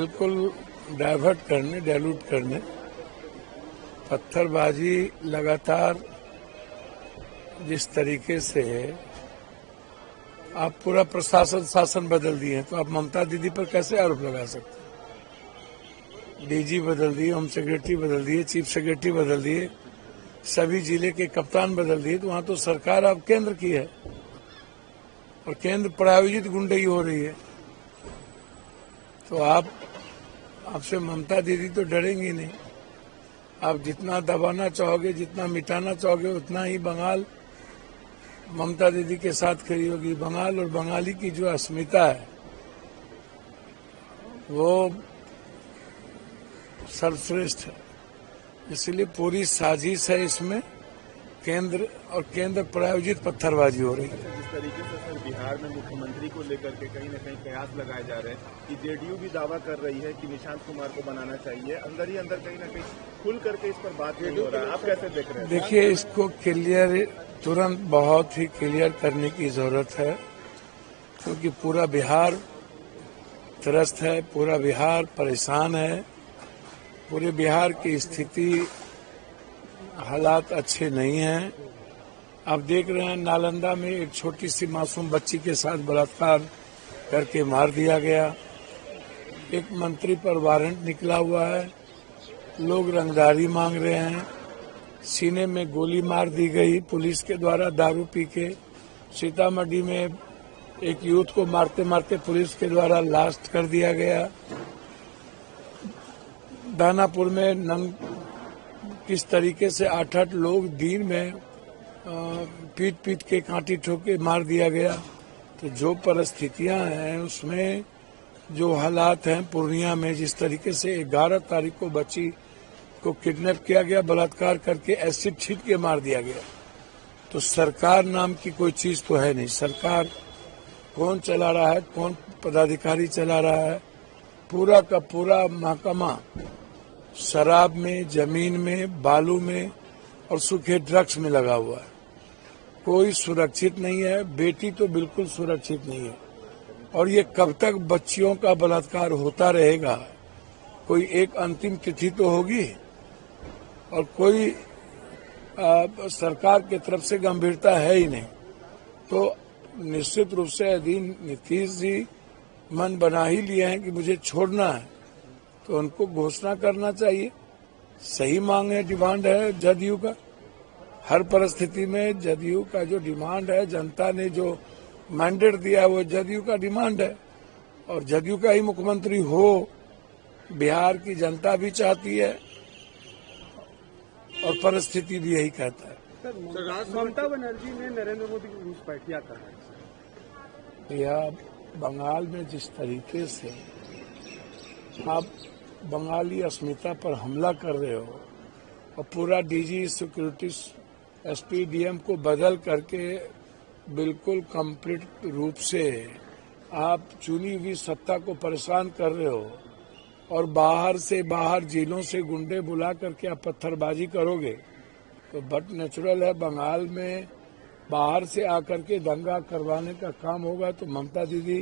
बिल्कुल डाइवर्ट करने, डाइल्यूट करने, पत्थरबाजी लगातार जिस तरीके से आप पूरा प्रशासन शासन बदल दिए हैं, तो आप ममता दीदी पर कैसे आरोप लगा सकते हैं? डीजी बदल दिए, होम सेक्रेटरी बदल दिए, चीफ सेक्रेटरी बदल दिए, सभी जिले के कप्तान बदल दिए, तो वहां तो सरकार अब केंद्र की है और केंद्र प्रायोजित गुंडई हो रही है। तो आपसे ममता दीदी तो डरेंगी नहीं। आप जितना दबाना चाहोगे, जितना मिटाना चाहोगे, उतना ही बंगाल ममता दीदी के साथ खड़ी होगी। बंगाल और बंगाली की जो अस्मिता है वो सर्वश्रेष्ठ है, इसलिए पूरी साजिश है इसमें, केंद्र और केंद्र प्रायोजित पत्थरबाजी हो रही है। जिस तरीके से सर बिहार में मुख्यमंत्री को लेकर के कहीं न कहीं कयास लगाए जा रहे हैं कि जेडीयू भी दावा कर रही है कि निशांत कुमार को बनाना चाहिए, अंदर ही अंदर कहीं न कहीं खुल करके इस पर बात नहीं हो रहा है, आप कैसे देख रहे हैं? देखिए, इसको क्लियर, तुरंत बहुत ही क्लियर करने की जरूरत है, क्योंकि पूरा बिहार त्रस्त है, पूरा बिहार परेशान है, पूरे बिहार की स्थिति, हालात अच्छे नहीं हैं। आप देख रहे हैं नालंदा में एक छोटी सी मासूम बच्ची के साथ बलात्कार करके मार दिया गया। एक मंत्री पर वारंट निकला हुआ है, लोग रंगदारी मांग रहे हैं। सीने में गोली मार दी गई पुलिस के द्वारा दारू पी के। सीतामढ़ी में एक यूथ को मारते मारते पुलिस के द्वारा लाश कर दिया गया। दानापुर में किस तरीके से 8-8 लोग दिन में पीट पीट के कांटी ठोक के मार दिया गया। तो जो परिस्थितियां हैं उसमें जो हालात हैं, पूर्णिया में जिस तरीके से 11 तारीख को बच्ची को किडनैप किया गया, बलात्कार करके एसिड छीट के मार दिया गया, तो सरकार नाम की कोई चीज तो है नहीं। सरकार कौन चला रहा है, कौन पदाधिकारी चला रहा है? पूरा का पूरा महकमा शराब में, जमीन में, बालू में और सूखे ड्रग्स में लगा हुआ है। कोई सुरक्षित नहीं है, बेटी तो बिल्कुल सुरक्षित नहीं है। और ये कब तक बच्चियों का बलात्कार होता रहेगा? कोई एक अंतिम तिथि तो होगी, और कोई सरकार की तरफ से गंभीरता है ही नहीं। तो निश्चित रूप से यदि नीतीश जी मन बना ही लिए हैं कि मुझे छोड़ना है, तो उनको घोषणा करना चाहिए। सही मांग है, डिमांड है जदयू का। हर परिस्थिति में जदयू का जो डिमांड है, जनता ने जो मैंडेट दिया है वो जदयू का डिमांड है, और जदयू का ही मुख्यमंत्री हो, बिहार की जनता भी चाहती है और परिस्थिति भी यही कहता है। ममता बनर्जी ने नरेंद्र मोदी की घुसपैठिया कहा है। यह बंगाल में जिस तरीके से आप बंगाली अस्मिता पर हमला कर रहे हो और पूरा डीजी सिक्योरिटी, एसपी, डीएम को बदल करके बिल्कुल कंप्लीट रूप से आप चुनी हुई सत्ता को परेशान कर रहे हो, और बाहर जिलों से गुंडे बुला करके आप पत्थरबाजी करोगे, तो बट नेचुरल है बंगाल में बाहर से आकर के दंगा करवाने का काम होगा। तो ममता दीदी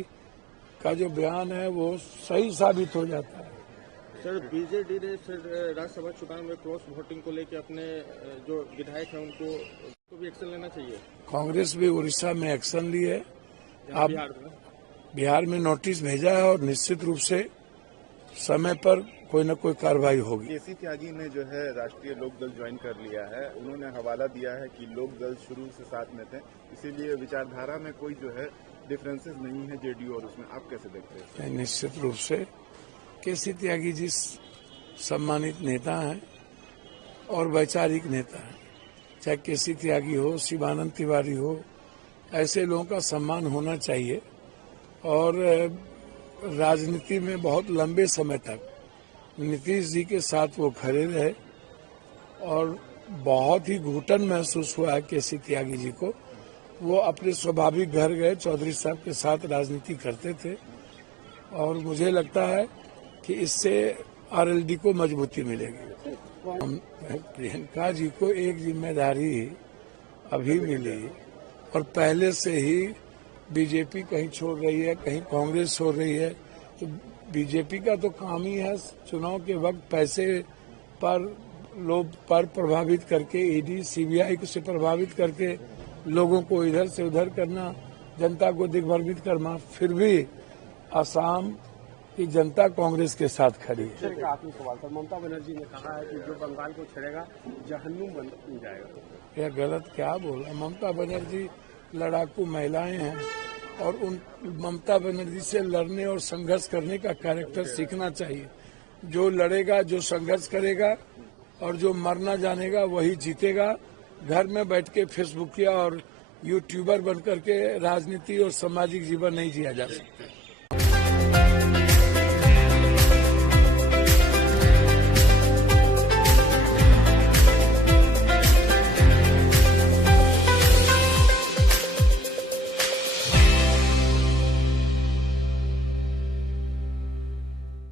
का जो बयान है वो सही साबित हो जाता है। सर, बीजेडी ने सर राज्यसभा चुनाव में क्रॉस वोटिंग को लेकर अपने जो विधायक हैं उनको भी एक्शन लेना चाहिए। कांग्रेस भी उड़ीसा में एक्शन ली है, आप बिहार में नोटिस भेजा है, और निश्चित रूप से समय पर कोई न कोई कार्रवाई होगी। केसी त्यागी ने जो है राष्ट्रीय लोकदल ज्वाइन कर लिया है, उन्होंने हवाला दिया है कि लोकदल शुरू से साथ में थे, इसीलिए विचारधारा में कोई जो है डिफरेंसेस नहीं है जेडीयू और उसमें, आप कैसे देखते हैं? निश्चित रूप से केसी त्यागी जी सम्मानित नेता हैं और वैचारिक नेता हैं। चाहे केसी त्यागी हो, शिवानंद तिवारी हो, ऐसे लोगों का सम्मान होना चाहिए। और राजनीति में बहुत लंबे समय तक नीतीश जी के साथ वो खड़े रहे, और बहुत ही घुटन महसूस हुआ है केसी त्यागी जी को। वो अपने स्वाभाविक घर गए, चौधरी साहब के साथ राजनीति करते थे, और मुझे लगता है कि इससे आरएलडी को मजबूती मिलेगी। प्रियंका जी को एक जिम्मेदारी अभी मिली, और पहले से ही बीजेपी कहीं छोड़ रही है, कहीं कांग्रेस छोड़ रही है, तो बीजेपी का तो काम ही है चुनाव के वक्त पैसे पर लोग पर प्रभावित करके ईडी सीबीआई से प्रभावित करके लोगों को इधर से उधर करना, जनता को दिग्भ्रमित करना। फिर भी असम की जनता कांग्रेस के साथ खड़ी है। सर, एक आखिरी सवाल सर, ममता बनर्जी ने कहा है कि जो बंगाल को छेड़ेगा जहन्नुम बन जाएगा। यह गलत क्या बोला? ममता बनर्जी लड़ाकू महिलाएं हैं और उन ममता बनर्जी से लड़ने और संघर्ष करने का कैरेक्टर सीखना चाहिए। जो लड़ेगा, जो संघर्ष करेगा और जो मरना जानेगा वही जीतेगा। घर में बैठ के फेसबुकिया और यूट्यूबर बनकर के राजनीति और सामाजिक जीवन नहीं जिया जा सकता।